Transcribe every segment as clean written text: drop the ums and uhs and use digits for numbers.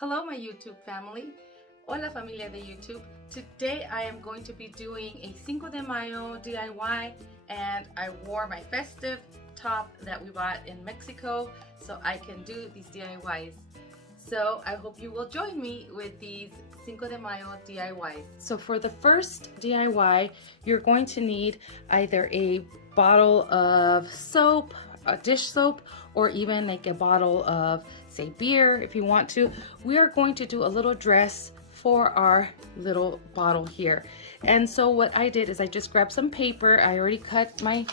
Hello my YouTube family. Hola familia de YouTube. Today I am going to be doing a Cinco de Mayo DIY, and I wore my festive top that we bought in Mexico so I can do these DIYs. So I hope you will join me with these Cinco de Mayo DIYs. So for the first DIY, you're going to need either a bottle of soap, a dish soap, or even like a bottle of, say, beer if you want to. We are going to do a little dress for our little bottle here. And so what I did is I just grabbed some paper. I already cut my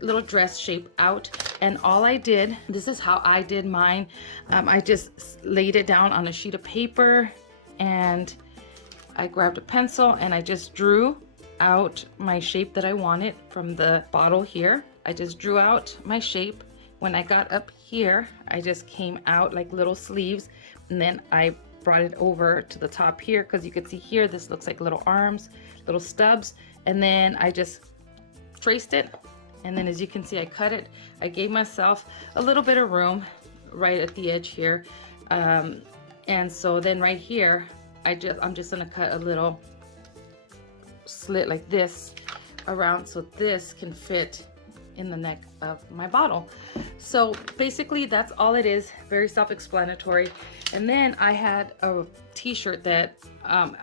little dress shape out, and all I did, this is how I did mine. I just laid it down on a sheet of paper, and I grabbed a pencil and I just drew out my shape that I wanted from the bottle here. I just drew out my shape. When I got up here, I just came out like little sleeves, and then I brought it over to the top here, because you can see here this looks like little arms, little stubs, and then I just traced it, and then as you can see I cut it. I gave myself a little bit of room right at the edge here, and so then right here I'm just gonna cut a little slit like this around so this can fit in the neck of my bottle. So basically that's all it is, very self-explanatory. And then I had a t-shirt that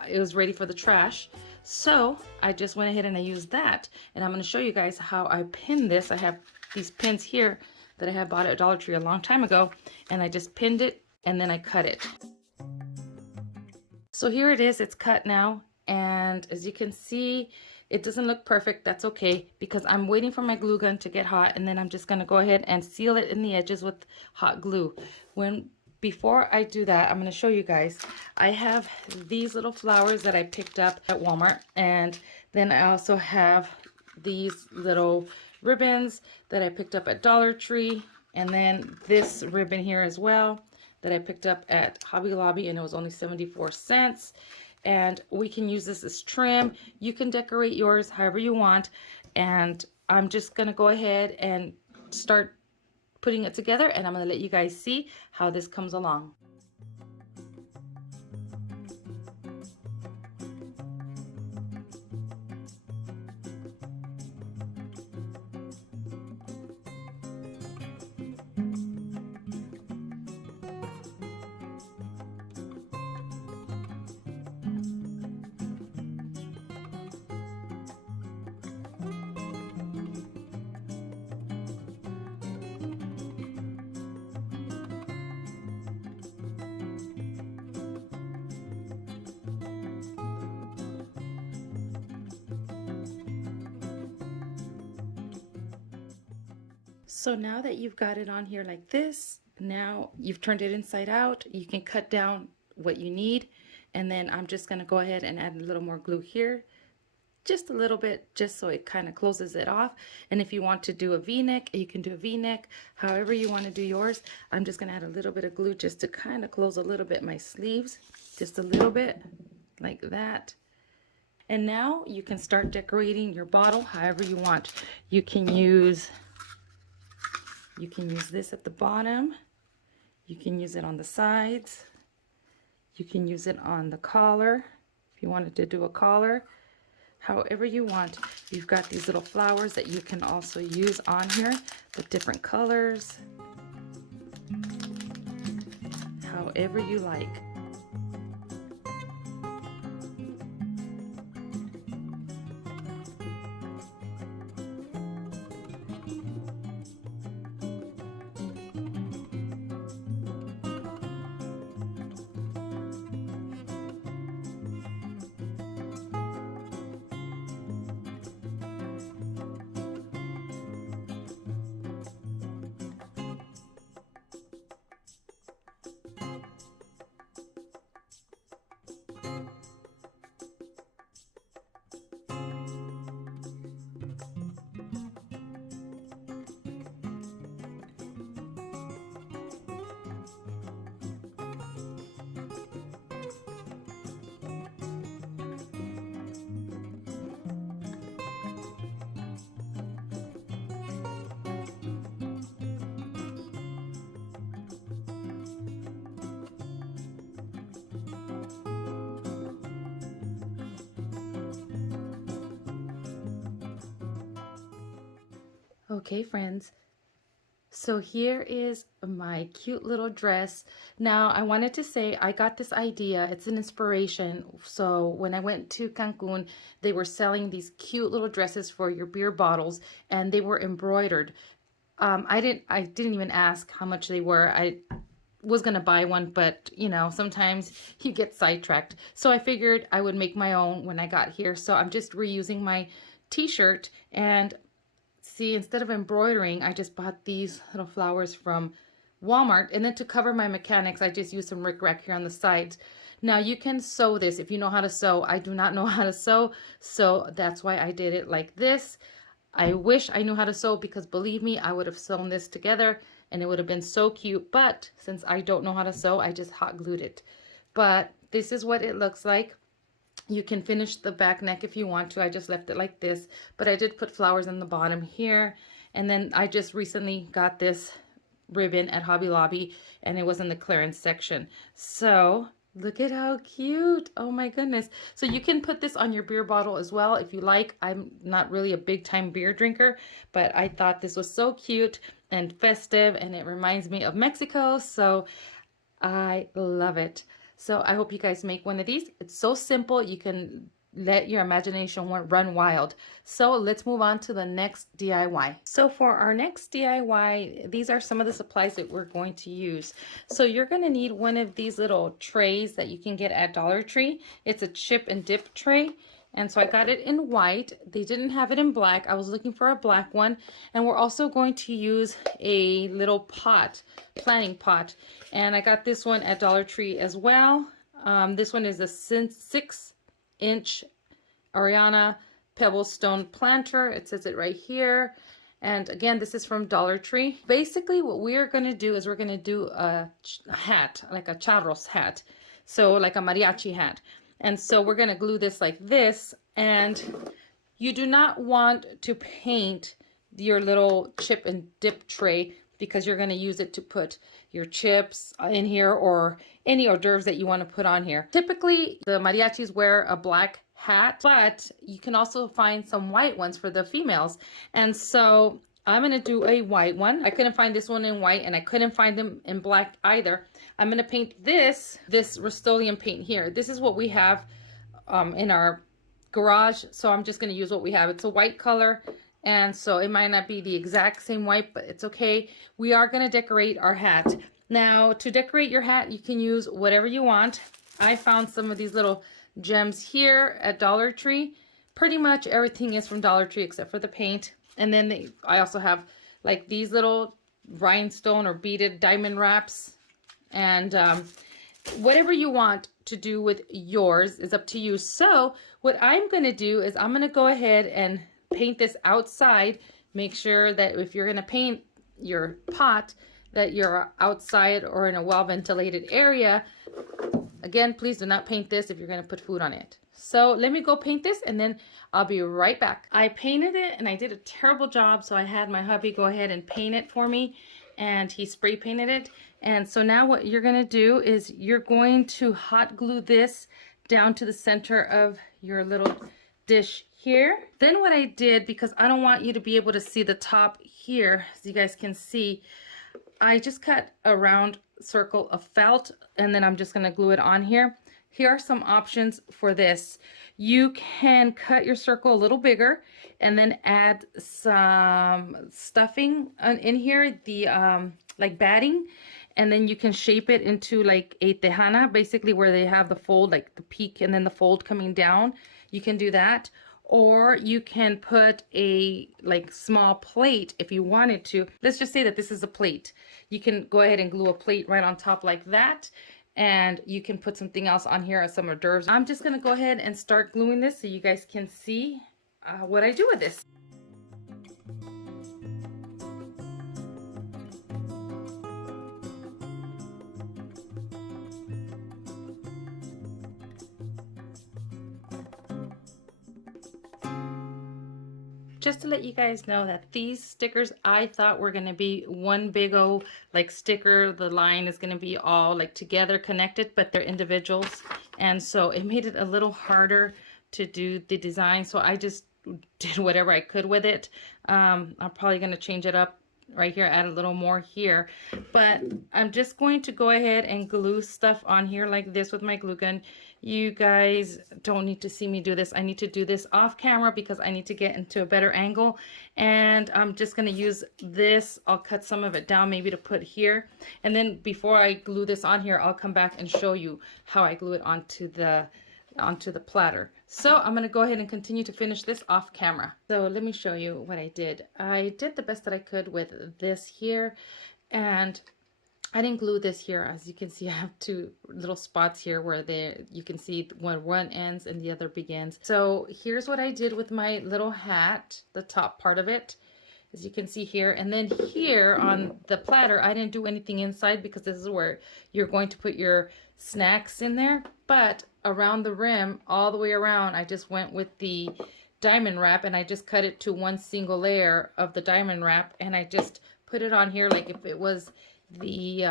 it was ready for the trash, so I just went ahead and I used that, and I'm going to show you guys how I pin this. I have these pins here that I had bought at Dollar Tree a long time ago, and I just pinned it and then I cut it. So here it is, it's cut now, and as you can see it doesn't look perfect. That's okay, because I'm waiting for my glue gun to get hot, and then I'm just gonna go ahead and seal it in the edges with hot glue. Before I do that, I'm gonna show you guys. I have these little flowers that I picked up at Walmart, and then I also have these little ribbons that I picked up at Dollar Tree, and then this ribbon here as well that I picked up at Hobby Lobby, and it was only 74 cents. And we can use this as trim. You can decorate yours however you want, and I'm just gonna go ahead and start putting it together, and I'm gonna let you guys see how this comes along. So now that you've got it on here like this, now you've turned it inside out, you can cut down what you need, and then I'm just going to go ahead and add a little more glue here, just a little bit, just so it kind of closes it off. And if you want to do a v-neck, you can do a v-neck, however you want to do yours. I'm just going to add a little bit of glue just to kind of close a little bit my sleeves, just a little bit like that. And now you can start decorating your bottle however you want. You can use this at the bottom, you can use it on the sides, you can use it on the collar if you wanted to do a collar, however you want. You've got these little flowers that you can also use on here, the different colors, however you like. Okay, friends. So here is my cute little dress. Now, I wanted to say I got this idea. It's an inspiration. So when I went to Cancun, they were selling these cute little dresses for your beer bottles, and they were embroidered. I didn't even ask how much they were. I was gonna buy one, but you know, sometimes you get sidetracked. So I figured I would make my own when I got here. So I'm just reusing my t-shirt, and see, instead of embroidering, I just bought these little flowers from Walmart. And then to cover my mechanics, I just used some rickrack here on the sides. Now you can sew this if you know how to sew. I do not know how to sew, so that's why I did it like this. I wish I knew how to sew, because believe me, I would have sewn this together and it would have been so cute. But since I don't know how to sew, I just hot glued it. But this is what it looks like. You can finish the back neck if you want to. I just left it like this, but I did put flowers in the bottom here. And then I just recently got this ribbon at Hobby Lobby, and it was in the clearance section. So look at how cute. Oh my goodness. So you can put this on your beer bottle as well if you like. I'm not really a big time beer drinker, but I thought this was so cute and festive, and it reminds me of Mexico. So I love it. So I hope you guys make one of these. It's so simple. You can let your imagination run wild. So let's move on to the next DIY. So for our next DIY, these are some of the supplies that we're going to use. So you're going to need one of these little trays that you can get at Dollar Tree. It's a chip and dip tray. And so I got it in white. They didn't have it in black. I was looking for a black one. And we're also going to use a little pot, planting pot. And I got this one at Dollar Tree as well. This one is a 6-inch Ariana Pebble Stone planter. It says it right here. And again, this is from Dollar Tree. Basically, what we are going to do is we're going to do a hat, like a charros hat. So like a mariachi hat. And so we're going to glue this like this. And you do not want to paint your little chip and dip tray, because you're going to use it to put your chips in here or any hors d'oeuvres that you want to put on here. Typically, the mariachis wear a black hat, but you can also find some white ones for the females. And so I'm going to do a white one. I couldn't find this one in white, and I couldn't find them in black either. I'm going to paint this Rust-Oleum paint here. This is what we have in our garage, so I'm just going to use what we have. It's a white color, and so it might not be the exact same white, but it's okay. We are going to decorate our hat. Now, to decorate your hat, you can use whatever you want. I found some of these little gems here at Dollar Tree. Pretty much everything is from Dollar Tree except for the paint. And then I also have like these little rhinestone or beaded diamond wraps. And whatever you want to do with yours is up to you. So what I'm going to do is I'm going to go ahead and paint this outside. Make sure that if you're going to paint your pot, that you're outside or in a well-ventilated area. Again, please do not paint this if you're going to put food on it. So let me go paint this, and then I'll be right back. I painted it, and I did a terrible job, so I had my hubby go ahead and paint it for me, and he spray painted it. And so now what you're going to do is you're going to hot glue this down to the center of your little dish here. Then what I did, because I don't want you to be able to see the top here, as you guys can see, I just cut a round circle of felt, and then I'm just going to glue it on here. Here are some options for this. You can cut your circle a little bigger and then add some stuffing in here, the like batting, and then you can shape it into like a tejana, basically where they have the fold, like the peak and then the fold coming down. You can do that. Or you can put a like small plate if you wanted to. Let's just say that this is a plate. You can go ahead and glue a plate right on top like that. And you can put something else on here as some hors d'oeuvres. I'm just going to go ahead and start gluing this so you guys can see what I do with this. Just to let you guys know that these stickers, I thought were going to be one big old like sticker. The line is going to be all like together connected, but they're individuals. And so it made it a little harder to do the design. So I just did whatever I could with it. I'm probably going to change it up right here, add a little more here, but I'm just going to go ahead and glue stuff on here like this with my glue gun. You guys don't need to see me do this. I need to do this off camera because I need to get into a better angle, and I'm just going to use this. I'll cut some of it down maybe to put here, and then before I glue this on here, I'll come back and show you how I glue it onto the platter. So I'm going to go ahead and continue to finish this off camera. So let me show you what I did. I did the best that I could with this here, and I didn't glue this here. As you can see, I have two little spots here where you can see when one ends and the other begins. So here's what I did with my little hat, the top part of it, as you can see here. And then here on the platter, I didn't do anything inside because this is where you're going to put your snacks in there. But around the rim, all the way around, I just went with the diamond wrap, and I just cut it to one single layer of the diamond wrap, and I just put it on here like if it was the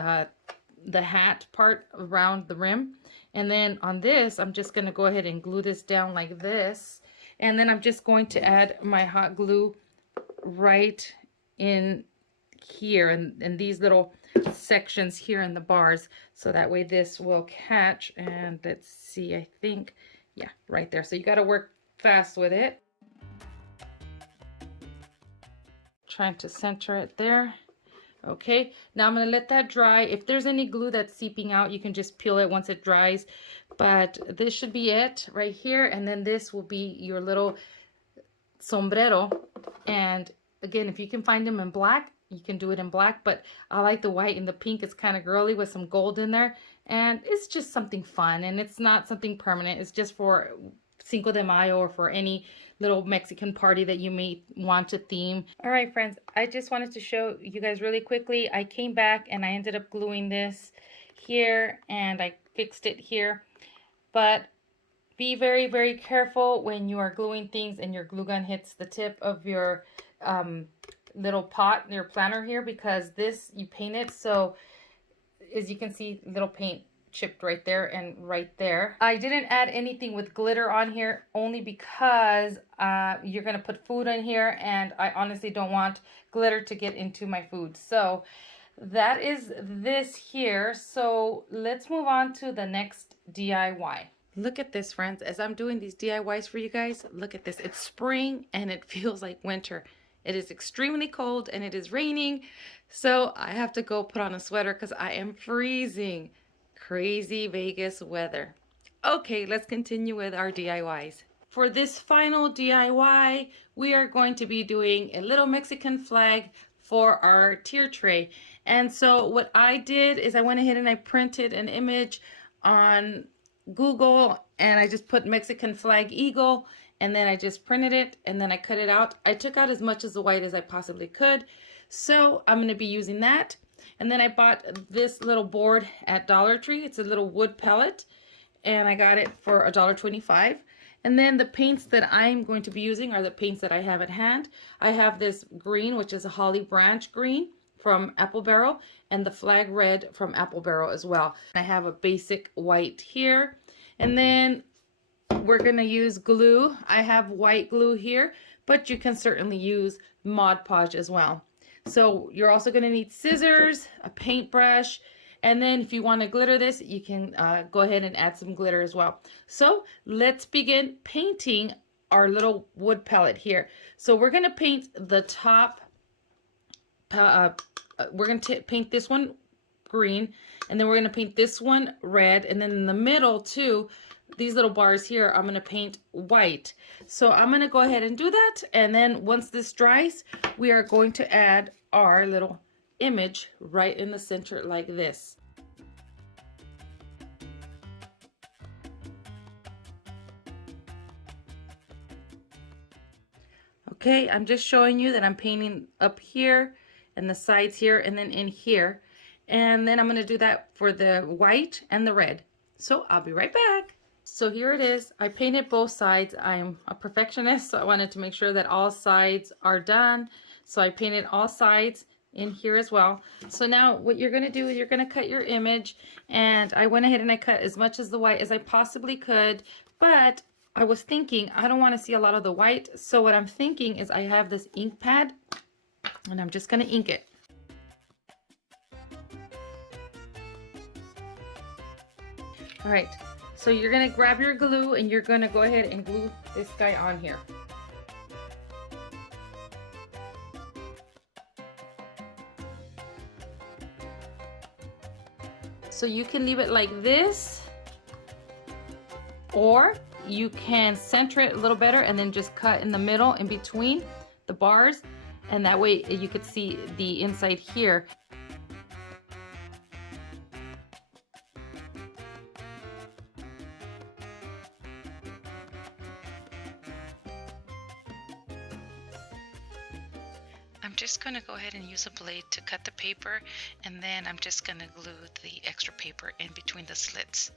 hat part around the rim. And then on this, I'm just going to go ahead and glue this down like this, and then I'm just going to add my hot glue right in here and these little sections here in the bars, so that way this will catch. And let's see, I think, yeah, right there. So you got to work fast with it. Trying to center it there. Okay, now I'm going to let that dry. If there's any glue that's seeping out, you can just peel it once it dries, but this should be it right here. And then this will be your little sombrero. And again, if you can find them in black, you can do it in black, but I like the white and the pink. It's kind of girly with some gold in there, and it's just something fun, and it's not something permanent. It's just for Cinco de Mayo or for any little Mexican party that you may want to theme. All right, friends, I just wanted to show you guys really quickly. I came back and I ended up gluing this here, and I fixed it here. But be very, very careful when you are gluing things and your glue gun hits the tip of your little pot, your planner here, because this, you paint it, so as you can see, little paint chipped right there and right there. I didn't add anything with glitter on here only because you're gonna put food in here, and I honestly don't want glitter to get into my food. So that is this here. So let's move on to the next DIY. Look at this, friends. As I'm doing these DIYs for you guys, look at this. It's spring and it feels like winter. It is extremely cold and it is raining, so I have to go put on a sweater because I am freezing. Crazy Vegas weather. Okay, let's continue with our DIYs. For this final DIY, we are going to be doing a little Mexican flag for our tier tray. And so what I did is I went ahead and I printed an image on Google, and I just put Mexican flag eagle, and then I just printed it, and then I cut it out. I took out as much of the white as I possibly could, so I'm going to be using that. And then I bought this little board at Dollar Tree. It's a little wood pellet, and I got it for $1.25. And then the paints that I'm going to be using are the paints that I have at hand. I have this green, which is a holly branch green from Apple Barrel, and the flag red from Apple Barrel as well. I have a basic white here, and then we're gonna use glue. I have white glue here, but you can certainly use Mod Podge as well. So you're also gonna need scissors, a paintbrush, and then if you want to glitter this, you can go ahead and add some glitter as well. So let's begin painting our little wood pellet here. So we're gonna paint the top, we're gonna paint this one green, and then we're gonna paint this one red, and then in the middle too, these little bars here, I'm gonna paint white. So I'm gonna go ahead and do that, and then once this dries, we are going to add our little image right in the center like this. Okay, I'm just showing you that I'm painting up here and the sides here and then in here, and then I'm going to do that for the white and the red. So I'll be right back. So here it is. I painted both sides. I'm a perfectionist, so I wanted to make sure that all sides are done. So I painted all sides in here as well. So now what you're going to do is you're going to cut your image, and I went ahead and I cut as much as the white as I possibly could, but I was thinking I don't want to see a lot of the white, so what I'm thinking is I have this ink pad and I'm just going to ink it. All right, so you're going to grab your glue and you're going to go ahead and glue this guy on here. So you can leave it like this, or you can center it a little better and then just cut in the middle in between the bars, and that way you could see the inside here. I'm just going to go ahead and use a blade to cut the paper, and then I'm just going to glue the extra paper in between the slits.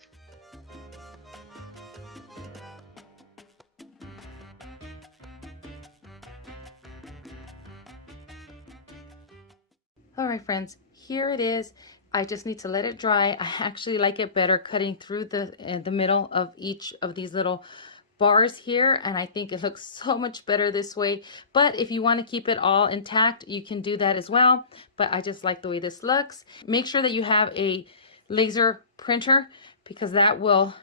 All right, friends, here it is. I just need to let it dry. I actually like it better cutting through the middle of each of these little bars here, and I think it looks so much better this way. But if you want to keep it all intact, you can do that as well. But I just like the way this looks. Make sure that you have a laser printer, because that will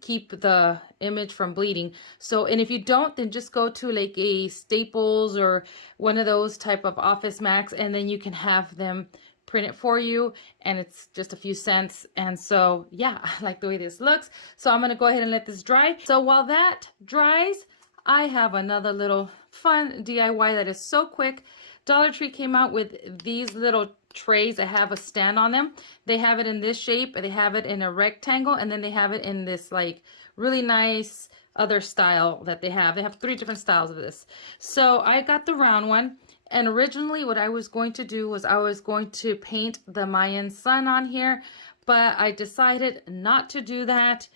keep the image from bleeding. So, and if you don't, then just go to like a Staples or one of those type of Office Max, and then you can have them print it for you, and it's just a few cents. And so yeah, I like the way this looks. So I'm gonna go ahead and let this dry. So while that dries, I have another little fun DIY that is so quick. Dollar Tree came out with these little trays that have a stand on them. They have it in this shape, they have it in a rectangle, and then they have it in this like really nice other style that they have. They have 3 different styles of this. So I got the round one, and originally what I was going to do was I was going to paint the Mayan sun on here, but I decided not to do that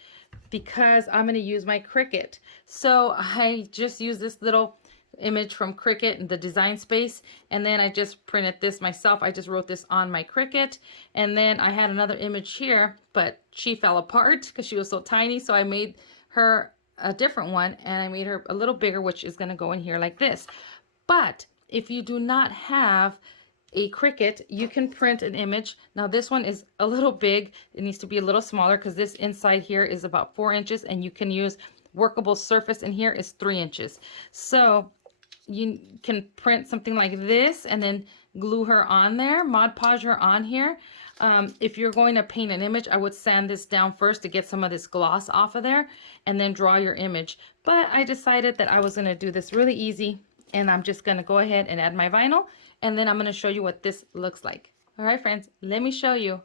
because I'm going to use my Cricut. So I just use this little image from Cricut in the design space, and then I just printed this myself. I just wrote this on my Cricut, and then I had another image here, but she fell apart because she was so tiny, so I made her a different one, and I made her a little bigger, which is going to go in here like this. But if you do not have a Cricut, you can print an image. Now this one is a little big. It needs to be a little smaller because this inside here is about 4 inches, and you can use workable surface in here is 3 inches. So you can print something like this and then glue her on there, Mod Podge her on here. If you're going to paint an image, I would sand this down first to get some of this gloss off of there, and then draw your image. But I decided that I was going to do this really easy, and I'm just going to go ahead and add my vinyl, and then I'm going to show you what this looks like. All right, friends, let me show you.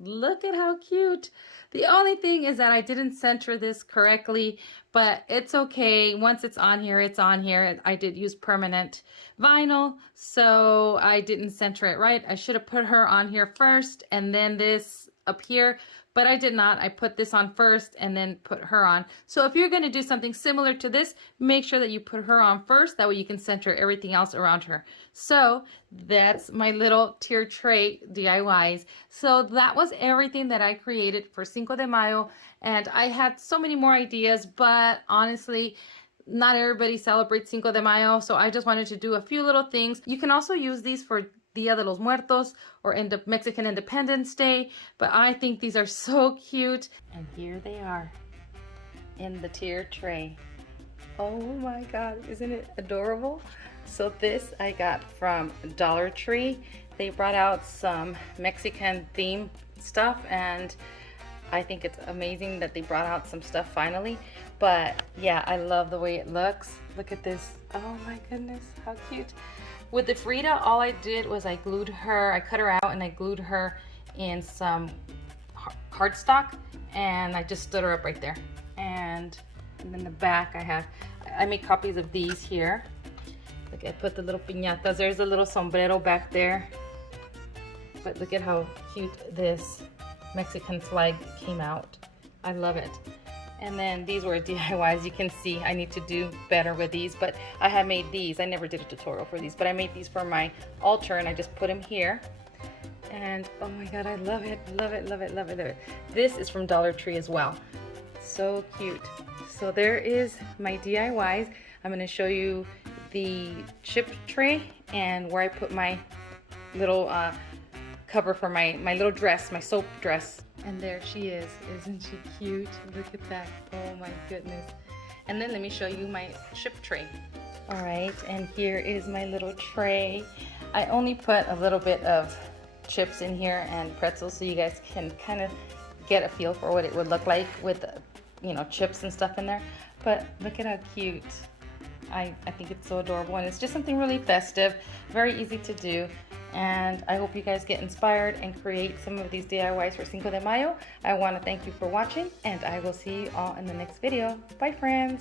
Look at how cute. The only thing is that I didn't center this correctly, but it's okay. Once it's on here, it's on here. I did use permanent vinyl, so I didn't center it right. I should have put her on here first and then this up here, but I did not. I put this on first and then put her on. So if you're going to do something similar to this, make sure that you put her on first. That way you can center everything else around her. So that's my little tier tray DIYs. So that was everything that I created for Cinco de Mayo. And I had so many more ideas, but honestly, not everybody celebrates Cinco de Mayo. So I just wanted to do a few little things. You can also use these for Dia de los Muertos or Mexican Independence Day, but I think these are so cute. And here they are in the tier tray. Oh my God, isn't it adorable? So this I got from Dollar Tree. They brought out some Mexican theme stuff, and I think it's amazing that they brought out some stuff finally. But yeah, I love the way it looks. Look at this. Oh my goodness, how cute. With the Frida, all I did was I glued her, I cut her out and I glued her in some cardstock, and I just stood her up right there. And in the back I made copies of these here. Look, I put the little piñatas. There's a little sombrero back there. But look at how cute this Mexican flag came out. I love it. And then these were DIYs. You can see I need to do better with these, but I have made these. I never did a tutorial for these, but I made these for my altar, and I just put them here. And oh my God, I love it, love it, love it, love it, love it. This is from Dollar Tree as well. So cute. So there is my DIYs. I'm going to show you the chip tray and where I put my little cover for my little dress, my soap dress. And there she is. Isn't she cute? Look at that. Oh my goodness. And then let me show you my chip tray. All right, and here is my little tray. I only put a little bit of chips in here and pretzels so you guys can kind of get a feel for what it would look like with, you know, chips and stuff in there. But look at how cute. I think it's so adorable, and it's just something really festive, very easy to do. And I hope you guys get inspired and create some of these DIYs for Cinco de Mayo. I want to thank you for watching, and I will see you all in the next video. Bye, friends.